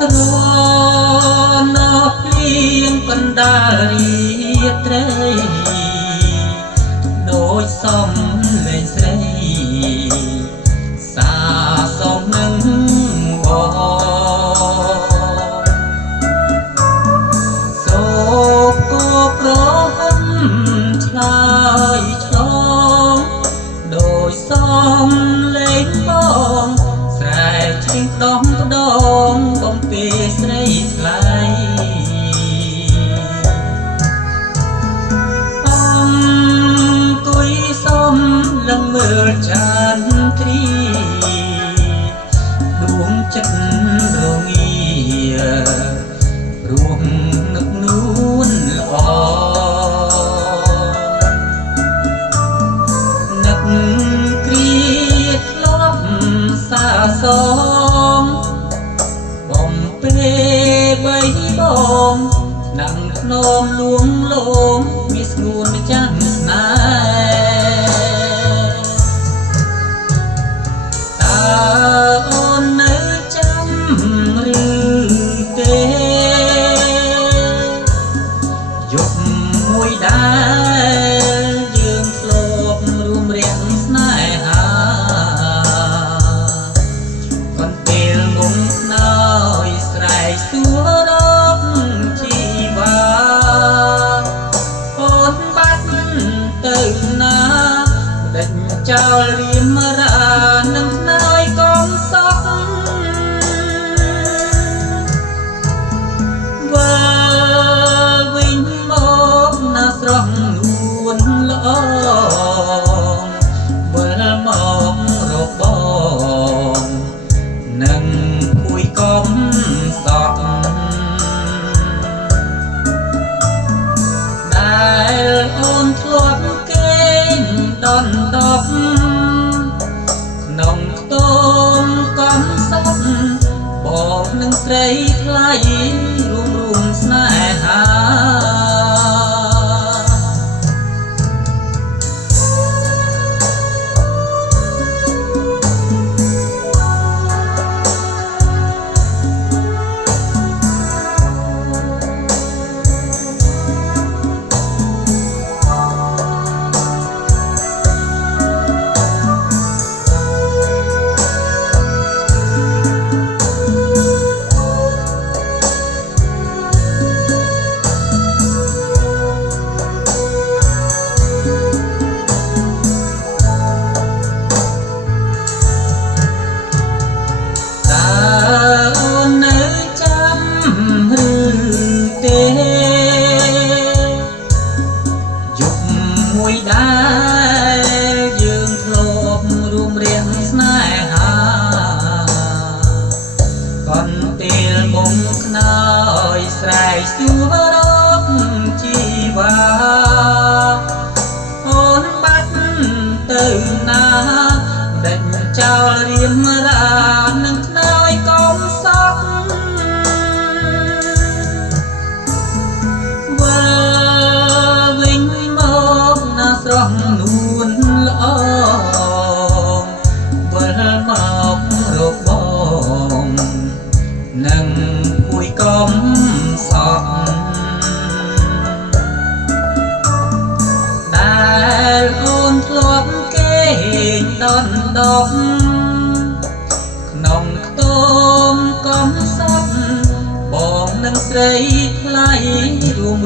ស្រណភ្លៀងកណ្ដាលរាត្រីដូចសំលេងស្រីសាសំនឹងសូកក៏ក្រហមឆ្លើយឆ្លងដោយសំលេងបងស្រែកឈិងដងដងបំពេស្រីថ្លៃអង្គុយសំលឹងមើលចន្ទ្រីដួងចិត្តរងារួមនឹកនួនល្អនឹកគ្រាធ្លាប់សាសងបំពេបីបងណាំភ្នំលួងលោមមានស្ងួនចាំងស្នេហ៍តើអូននៅចាំឬទេយប់មួយដែលយើងធ្លាប់រួមរៀងស្នេហាកន្ពេលមុំខ្នើយស្រែកសួររកជីវ៉ាអូនបាត់ទៅណាដេញចោលរៀមរានឹងខ្នើយកងសក់វើវិញមកណាស្រស់នួនល្អវិលមករកបងនឹងគួយកុំសក់ដែលអូនធ្លាប់គេងដន់ដប់ក្នុងខ្ទមកំសត់បងនឹងស្រីថ្លៃរួមស្នេហាមួយដែលយើងធ្លាប់រួមរៀងស្នេហាកន្ពេលមុំខ្នើយស្រែកសួររកជីវ៉ាអូនបាត់ទៅណាដេញចោលរៀមរានឹងខ្នើយកុំសក់ស្រស់នួនល្អវិលមករកបងនឹងគួយកុំសក់ដែលអូនធ្លាប់គេងដន់ដប់ក្នុងខ្ទមកំសត់បងនឹងស្រីថ្លៃរួម